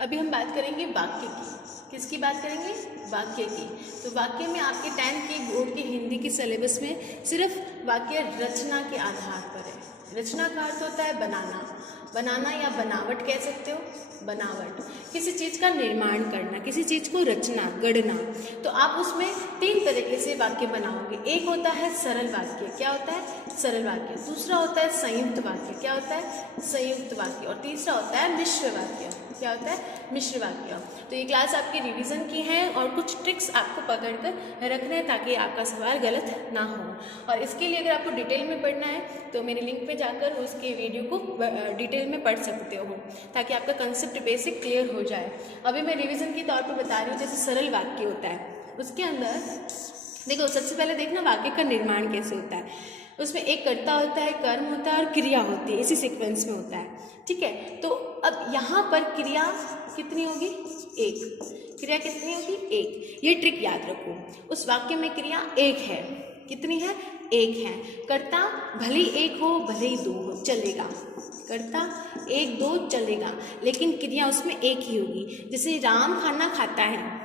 अभी हम बात करेंगे वाक्य की। किसकी बात करेंगे? वाक्य की। तो वाक्य में आपके 10th की बोर्ड की हिंदी की सिलेबस में सिर्फ वाक्य रचना के आधार पर है। रचना का अर्थ होता है बनाना, बनाना या बनावट कह सकते हो, बनावट, किसी चीज़ का निर्माण करना, किसी चीज़ को रचना, गढ़ना। तो आप उसमें 3 तरीके से वाक्य बनाओगे। एक होता है सरल वाक्य, क्या होता है? सरल वाक्य। दूसरा होता है संयुक्त वाक्य, क्या होता है? संयुक्त वाक्य। और तीसरा होता है मिश्र वाक्य, क्या होता है? मिश्र वाक्य। तो ये क्लास आपकी रिवीजन की है और कुछ ट्रिक्स आपको पकड़कर रखने हैं ताकि आपका सवाल गलत ना हो। और इसके लिए अगर आपको डिटेल में पढ़ना है तो मेरे लिंक पे जाकर उसके वीडियो को डिटेल में पढ़ सकते हो ताकि आपका कंसेप्ट बेसिक क्लियर हो जाए। अभी मैं रिवीजन के तौर पर बता रही हूँ। जैसे सरल वाक्य होता है, उसके अंदर देखो सबसे पहले देखना वाक्य का निर्माण कैसे होता है। उसमें एक कर्ता होता है, कर्म होता है और क्रिया होती है, इसी सीक्वेंस में होता है, ठीक है। तो अब यहाँ पर क्रिया कितनी होगी? एक। क्रिया कितनी होगी? एक। ये ट्रिक याद रखो, उस वाक्य में क्रिया एक है। कितनी है? एक है। कर्ता भले ही एक हो भले ही दो हो, चलेगा। कर्ता 1 2 चलेगा, लेकिन क्रिया उसमें एक ही होगी। जैसे राम खाना खाता है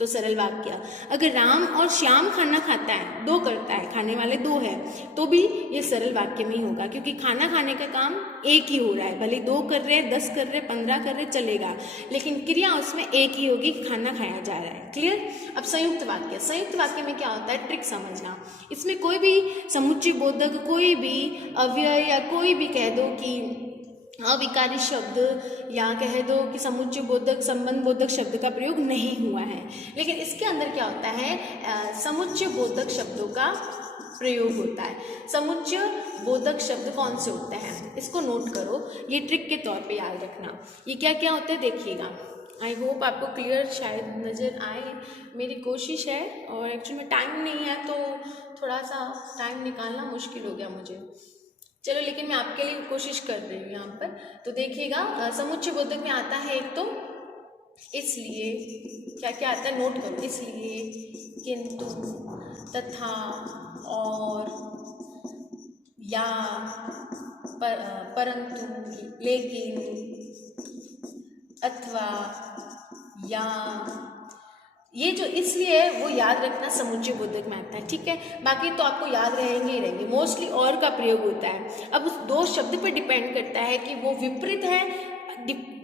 तो सरल वाक्य। अगर राम और श्याम खाना खाता है, 2 करता है, खाने वाले 2 है, तो भी ये सरल वाक्य में ही होगा क्योंकि खाना खाने का काम एक ही हो रहा है। भले 2 कर रहे हैं, 10 कर रहे हैं, 15 कर रहे हैं, चलेगा, लेकिन क्रिया उसमें एक ही होगी, खाना खाया जा रहा है। क्लियर? अब संयुक्त वाक्य। संयुक्त वाक्य में क्या होता है? ट्रिक समझना। इसमें कोई भी समुच्चय बोधक, कोई भी अव्यय या कोई भी कह दो कि अविकारी शब्द या कह दो कि समुच्चय बोधक, संबंध बोधक शब्द का प्रयोग नहीं हुआ है। लेकिन इसके अंदर क्या होता है? समुच्चय बोधक शब्दों का प्रयोग होता है। समुच्चय बोधक शब्द कौन से होते हैं? इसको नोट करो, ये ट्रिक के तौर पे याद रखना। ये क्या क्या होता है देखिएगा। आई होप आपको क्लियर शायद नज़र आए, मेरी कोशिश है। और एक्चुअली में टाइम नहीं है तो थोड़ा सा टाइम निकालना मुश्किल हो गया मुझे। चलो, लेकिन मैं आपके लिए कोशिश कर रही हूँ यहाँ पर। तो देखिएगा, समुच्चय बोधक में आता है एक तो इसलिए, क्या क्या आता है नोट करो। इसलिए, किंतु, तथा, और, या, परंतु, लेकिन, अथवा, या। ये जो इसलिए है वो याद रखना समुच्चय बोधक में आता है, ठीक है। बाकी तो आपको याद रहेंगे ही रहेंगे। मोस्टली और का प्रयोग होता है। अब उस 2 शब्द पे डिपेंड करता है कि वो विपरीत है,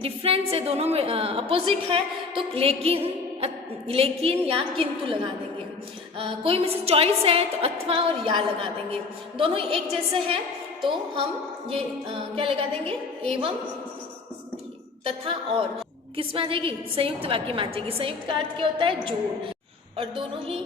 डिफरेंस है, दोनों में अपोजिट है, तो लेकिन या किंतु लगा देंगे। कोई में से चॉइस है तो अथवा और या लगा देंगे। दोनों ही एक जैसे हैं तो हम ये क्या लगा देंगे? एवं, तथा, और। किस में आ जाएगी? संयुक्त वाक्य में आ जाएगी। संयुक्त का अर्थ क्या होता है? जोड़। और दोनों ही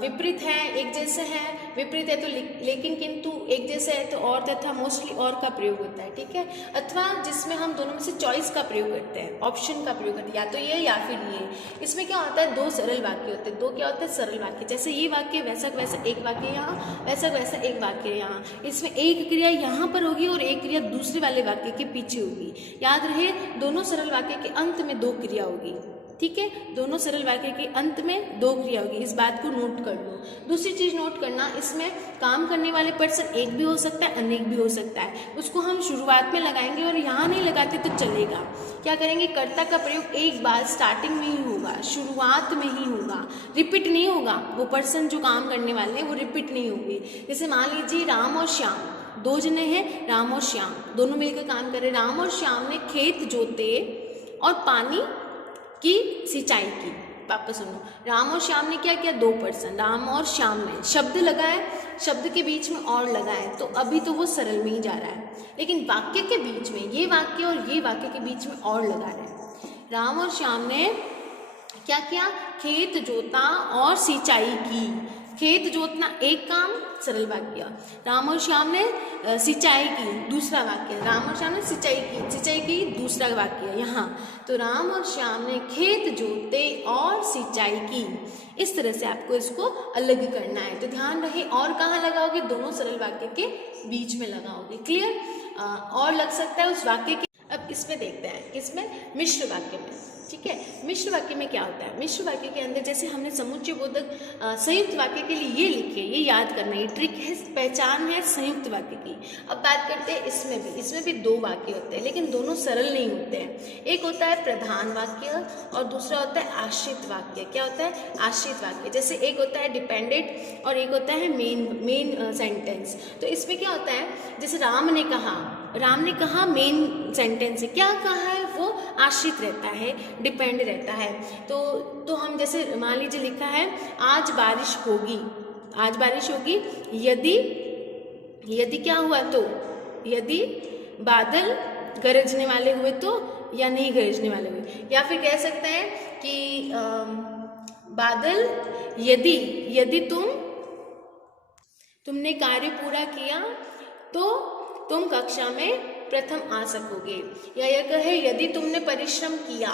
विपरीत हैं, एक जैसे हैं। विपरीत है तो लेकिन, किंतु, एक जैसे है तो और, तथा, मोस्टली और का प्रयोग होता है, ठीक है। अथवा जिसमें हम दोनों में से चॉइस का प्रयोग करते हैं, ऑप्शन का प्रयोग करते हैं, या तो ये या फिर ये। इसमें क्या होता है? 2 सरल वाक्य होते हैं। 2 क्या होते हैं? सरल वाक्य। जैसे ये वाक्य वैसा वैसा एक वाक्य यहाँ, वैसा वैसा एक वाक्य यहाँ। इसमें एक क्रिया यहाँ पर होगी और एक क्रिया दूसरे वाले वाक्य के पीछे होगी। याद रहे, दोनों सरल वाक्य के अंत में 2 क्रिया होगी, ठीक है। दोनों सरल वाक्य के अंत में 2 क्रिया होगी, इस बात को नोट कर लो। दूसरी चीज नोट करना, इसमें काम करने वाले पर्सन एक भी हो सकता है, अनेक भी हो सकता है। उसको हम शुरुआत में लगाएंगे और यहाँ नहीं लगाते तो चलेगा। क्या करेंगे? कर्ता का प्रयोग एक बार स्टार्टिंग में ही होगा, शुरुआत में ही होगा, रिपीट नहीं होगा। वो पर्सन जो काम करने वाले हैं वो रिपीट नहीं होंगे। जैसे मान लीजिए राम और श्याम 2 जने हैं, राम और श्याम दोनों मिलकर काम कर रहे हैं। राम और श्याम ने खेत जोते और पानी की सिंचाई की। वापस सुनो, राम और श्याम ने क्या किया? 2 पर्सन, राम और श्याम ने शब्द लगाए, शब्द के बीच में और लगाए, तो अभी तो वो सरल में ही जा रहा है। लेकिन वाक्य के बीच में, ये वाक्य और ये वाक्य के बीच में और लगा रहे हैं। राम और श्याम ने क्या किया? खेत जोता और सिंचाई की। खेत जोतना एक काम, सरल वाक्य। राम और श्याम ने सिंचाई की, दूसरा वाक्य। राम और श्याम ने सिंचाई की दूसरा वाक्य यहाँ। तो राम और श्याम ने खेत जोते और सिंचाई की। इस तरह से आपको इसको अलग करना है। तो ध्यान रहे, और कहाँ लगाओगे? दोनों सरल वाक्य के बीच में लगाओगे। क्लियर? और लग सकता है उस वाक्य के। अब इसमें देखते हैं, इसमें मिश्र वाक्य में, ठीक है। मिश्र वाक्य में क्या होता है? मिश्र वाक्य के अंदर जैसे हमने समुच्चय बोधक संयुक्त वाक्य के लिए ये लिखे, ये याद करना, ये ट्रिक है, पहचान है संयुक्त वाक्य की। अब बात करते हैं इसमें भी 2 वाक्य होते हैं, लेकिन दोनों सरल नहीं होते हैं। एक होता है प्रधान वाक्य और दूसरा होता है आश्रित वाक्य। क्या होता है? आश्रित वाक्य। जैसे एक होता है डिपेंडेंट और एक होता है मेन सेंटेंस। तो इसमें क्या होता है, जैसे राम ने कहा मेन सेंटेंस है, क्या कहा है वो आश्रित रहता है, डिपेंड रहता है। तो हम जैसे मान लीजिए लिखा है आज बारिश होगी, यदि क्या हुआ तो, यदि बादल गरजने वाले हुए तो या नहीं गरजने वाले हुए। या फिर कह सकते हैं कि बादल यदि तुमने कार्य पूरा किया तो तुम कक्षा में प्रथम आ सकोगे। या यह कहे यदि तुमने परिश्रम किया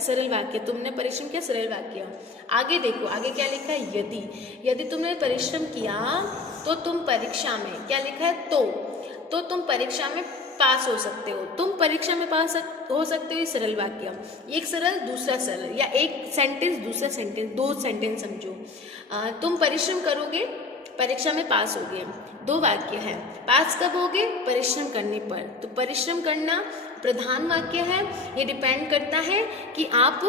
सरल वाक्य, तुमने परिश्रम किया सरल वाक्य। आगे देखो, आगे क्या लिखा है, यदि तुमने परिश्रम किया तो तुम परीक्षा में, क्या लिखा है, तो तुम परीक्षा में पास हो सकते हो। तुम परीक्षा में पास हो सकते हो, ये सरल वाक्य। एक सरल दूसरा सरल, या एक सेंटेंस दूसरा सेंटेंस, दो सेंटेंस समझो। तुम परिश्रम करोगे, परीक्षा में पास होगे, दो वाक्य है। पास कब होगे? परिश्रम करने पर। तो परिश्रम करना प्रधान वाक्य है, ये डिपेंड करता है कि आप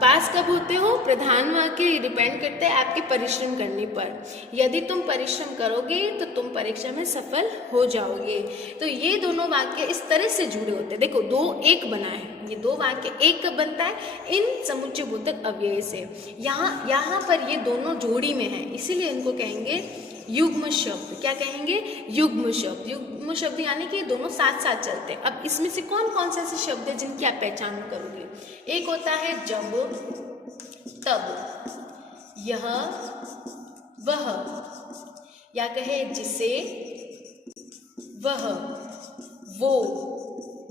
पास कब होते हो, प्रधान वाक्य, ये डिपेंड करता है आपके परिश्रम करने पर। यदि तुम परिश्रम करोगे तो तुम परीक्षा में सफल हो जाओगे। तो ये दोनों वाक्य इस तरह से जुड़े होते हैं। देखो, दो एक बना है, ये दो वाक्य एक कब बनता है? इन समुच्चय बोधक अव्यय से। यहाँ पर ये दोनों जोड़ी में है, इसीलिए इनको कहेंगे युग्म शब्द। क्या कहेंगे? युग्म शब्द। युग्म शब्द यानी कि दोनों साथ साथ चलते हैं। अब इसमें से कौन कौन से ऐसे शब्द है जिनकी आप पहचान करोगे? एक होता है जब, तब, यह, वह, या कहे जिसे, वह, वो,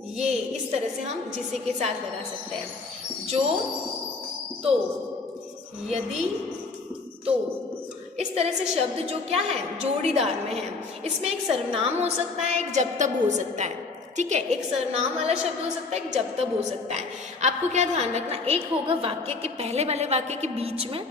ये। इस तरह से हम जिसे के साथ लगा सकते हैं। जो, तो, यदि, तो। इस तरह से शब्द जो क्या है, जोड़ीदार में है। इसमें एक सर्वनाम हो सकता है, एक जब तब हो सकता है। ठीक है, एक सर्वनाम वाला शब्द हो सकता है, एक जब तब हो सकता है। आपको क्या ध्यान रखना, एक होगा वाक्य के पहले वाले वाक्य के बीच में,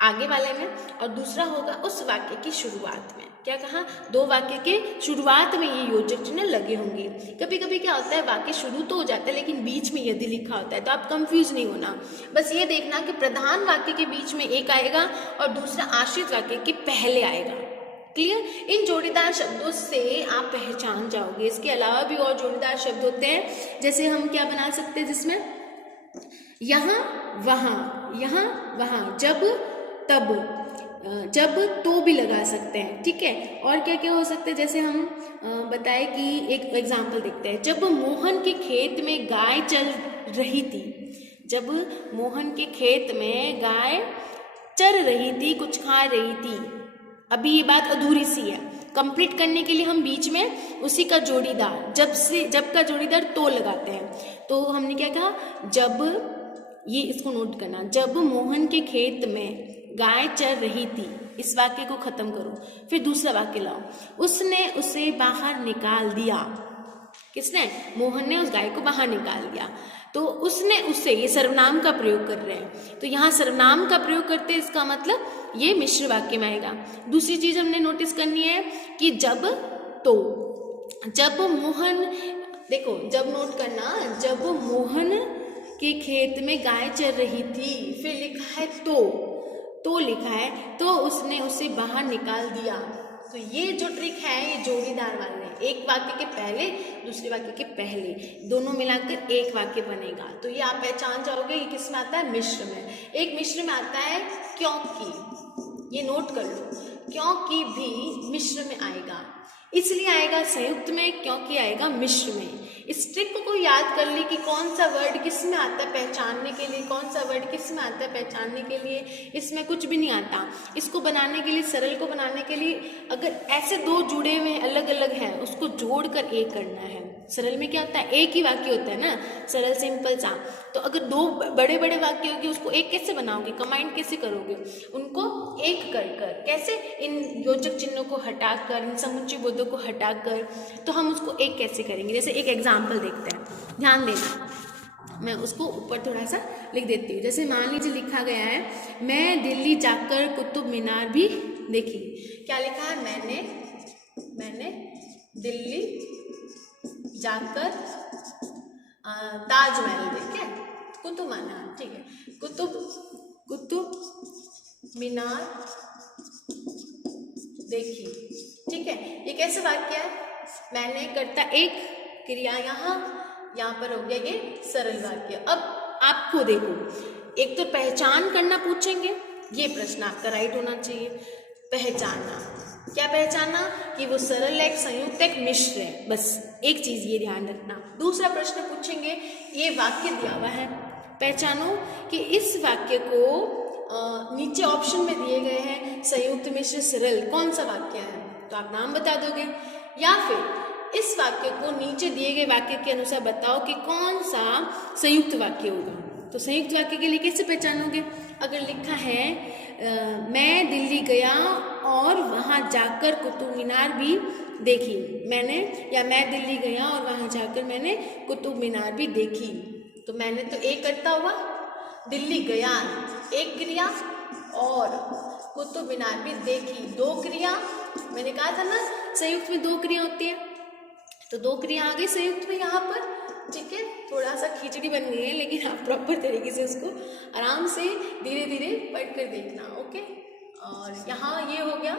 आगे वाले में, और दूसरा होगा उस वाक्य की शुरुआत में। क्या कहा? दो वाक्य के शुरुआत में ये योजक चिन्ह लगे होंगे। कभी कभी क्या होता है, वाक्य शुरू तो हो जाता है लेकिन बीच में यदि लिखा होता है, तो आप कंफ्यूज नहीं होना। बस ये देखना कि प्रधान वाक्य के बीच में एक आएगा और दूसरा आश्रित वाक्य के पहले आएगा। क्लियर? इन जोड़ीदार शब्दों से आप पहचान जाओगे। इसके अलावा भी और जोड़ीदार शब्द होते हैं, जैसे हम क्या बना सकते हैं, जिसमें यहाँ वहाँ, जब तब, जब तो भी लगा सकते हैं। ठीक है, और क्या क्या हो सकते हैं, जैसे हम बताए कि एक एग्जाम्पल देखते हैं। जब मोहन के खेत में गाय चल रही थी, जब मोहन के खेत में गाय चर रही थी, कुछ खा रही थी। अभी ये बात अधूरी सी है, कंप्लीट करने के लिए हम बीच में उसी का जोड़ीदार, जब का जोड़ीदार तो लगाते हैं। तो हमने क्या कहा, जब, ये इसको नोट करना, जब मोहन के खेत में गाय चर रही थी, इस वाक्य को खत्म करो। फिर दूसरा वाक्य लाओ, उसने उसे बाहर निकाल दिया। किसने? मोहन ने उस गाय को बाहर निकाल दिया। तो उसने उसे, ये सर्वनाम का प्रयोग कर रहे हैं, तो यहाँ सर्वनाम का प्रयोग करते हैं, इसका मतलब ये मिश्र वाक्य में आएगा। दूसरी चीज हमने नोटिस करनी है कि जब, तो, जब मोहन, देखो जब नोट करना, जब मोहन के खेत में गाय चर रही थी, फिर लिखा है तो लिखा है, तो उसने उसे बाहर निकाल दिया। तो ये जो ट्रिक है, ये जोड़ीदार वाले हैं। एक वाक्य के पहले, दूसरे वाक्य के पहले, दोनों मिलाकर एक वाक्य बनेगा। तो ये आप पहचान जाओगे, ये किस में आता है? मिश्र में। एक मिश्र में आता है क्योंकि, ये नोट कर लो, क्योंकि भी मिश्र में आएगा। इसलिए आएगा संयुक्त में, क्योंकि आएगा मिश्र में। इस ट्रिक को याद कर ली कि कौन सा वर्ड किस में आता है पहचानने के लिए, कौन सा वर्ड किस में आता है पहचानने के लिए। इसमें कुछ भी नहीं आता। इसको बनाने के लिए, सरल को बनाने के लिए, अगर ऐसे दो जुड़े हुए अलग अलग हैं, उसको जोड़कर एक करना है। सरल में क्या होता है, एक ही वाक्य होता है ना, सरल सिंपल सा। तो अगर दो बड़े बड़े वाक्य होंगे, उसको एक कैसे बनाओगे, कंबाइन कैसे करोगे, उनको एक कर कर, कैसे, इन योजक चिन्हों को हटाकर, इन समुच्चय बोधों को हटाकर, तो हम उसको एक कैसे करेंगे। जैसे एक एग्जाम्पल देखते हैं, ध्यान देना, मैं उसको ऊपर थोड़ा सा लिख देती हूँ। जैसे मान लीजिए लिखा गया है, मैं दिल्ली जाकर कुतुब मीनार भी देखी। क्या लिखा है? मैंने दिल्ली जाकर ताजमहल देखे, कुतुब मीनार, ठीक है, कुतुब मीनार देखी, ठीक है। ये कैसे वाक्य है, मैंने करता एक क्रिया यहाँ पर हो गया ये सरल वाक्य। अब आपको देखो, एक तो पहचान करना पूछेंगे, ये प्रश्न आपका राइट होना चाहिए। पहचानना, क्या पहचानना कि वो सरल है, एक संयुक्त है, एक मिश्र है, बस एक चीज ये ध्यान रखना। दूसरा प्रश्न पूछेंगे, ये वाक्य दिया हुआ है, पहचानो कि इस वाक्य को नीचे ऑप्शन में दिए गए हैं संयुक्त मिश्र सरल, कौन सा वाक्य है, तो आप नाम बता दोगे, या फिर इस वाक्य को नीचे दिए गए वाक्य के अनुसार बताओ कि कौन सा संयुक्त वाक्य होगा। तो संयुक्त वाक्य के लिए कैसे पहचानोगे, अगर लिखा है मैं दिल्ली गया और वहाँ जाकर कुतुब मीनार भी देखी, मैंने, या मैं दिल्ली गया और वहाँ जाकर मैंने कुतुब मीनार भी देखी, तो मैंने तो एक करता हुआ, दिल्ली गया एक क्रिया और कुतुब मीनार भी देखी दो क्रिया। मैंने कहा था ना संयुक्त में दो क्रिया होती है, तो दो क्रिया आ गई संयुक्त में यहाँ पर, ठीक है। थोड़ा सा खिचड़ी बन गई है, लेकिन आप प्रॉपर तरीके से उसको आराम से धीरे धीरे पढ़ कर देखना, ओके। और यहाँ ये हो गया,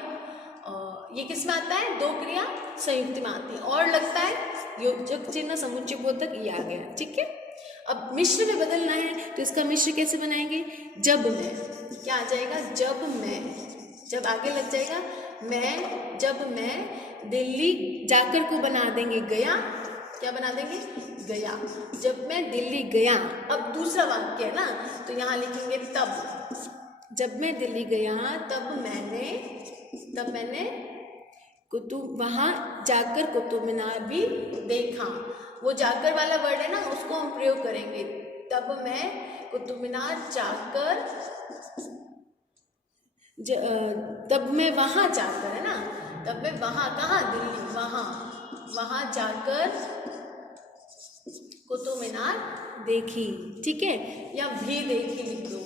ये किस में आता है, दो क्रिया संयुक्त में आती है, और लगता है योजक चिन्ह समुच्चय बोधक ये आ गया, ठीक है। अब मिश्र में बदलना है, तो इसका मिश्र कैसे बनाएंगे, जब मैं, क्या आ जाएगा, जब मैं, जब आगे लग जाएगा मैं, जब मैं दिल्ली जाकर को बना देंगे गया, क्या बना देंगे, गया, जब मैं दिल्ली गया। अब दूसरा वाक्य है ना, तो यहाँ लिखेंगे तब, जब मैं दिल्ली गया तब मैंने कुतुब, वहाँ जाकर कुतुब मीनार भी देखा। वो जाकर वाला वर्ड है ना, उसको हम प्रयोग करेंगे, तब मैं कुतुब मीनार जाकर, तब मैं वहाँ जाकर, है ना, तब मैं वहाँ, कहाँ, दिल्ली, वहाँ जाकर कुतुब मीनार देखी, ठीक है, या भी देखी लिख दो।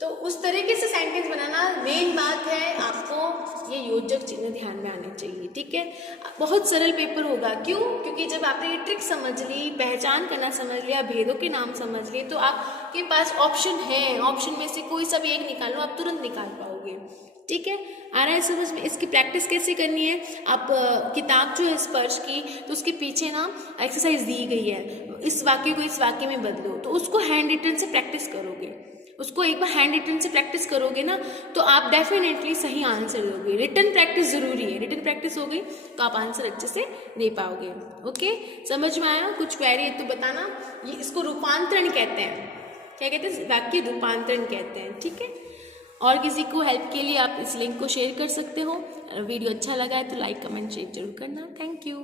तो उस तरीके से सेंटेंस बनाना, मेन बात है आपको ये योजक चिन्ह ध्यान में आने चाहिए, ठीक है। बहुत सरल पेपर होगा, क्यों, क्योंकि जब आपने ये ट्रिक समझ ली, पहचान करना समझ लिया, भेदों के नाम समझ लिए, तो आपके पास ऑप्शन है, ऑप्शन में से कोई सा भी एक निकाल लो, आप तुरंत निकाल पाओगे, ठीक है। आ रहा है समझ में। इसकी प्रैक्टिस कैसे करनी है, आप किताब जो है स्पर्श की, तो उसके पीछे ना एक्सरसाइज दी गई है, इस वाक्य को इस वाक्य में बदलो, तो उसको हैंड रिटन से प्रैक्टिस करोगे, उसको एक बार हैंड रिटन से प्रैक्टिस करोगे ना, तो आप डेफिनेटली सही आंसर दोगे। रिटन प्रैक्टिस जरूरी है, रिटन प्रैक्टिस हो गई तो आप आंसर अच्छे से दे पाओगे, ओके। समझ में आया, कुछ क्वेरी है तो बताना। ये इसको रूपांतरण कहते हैं, क्या कहते हैं, वाक्य रूपांतरण कहते हैं, ठीक है। और किसी को हेल्प के लिए आप इस लिंक को शेयर कर सकते हो। वीडियो अच्छा लगा है तो लाइक कमेंट शेयर जरूर करना। Thank you.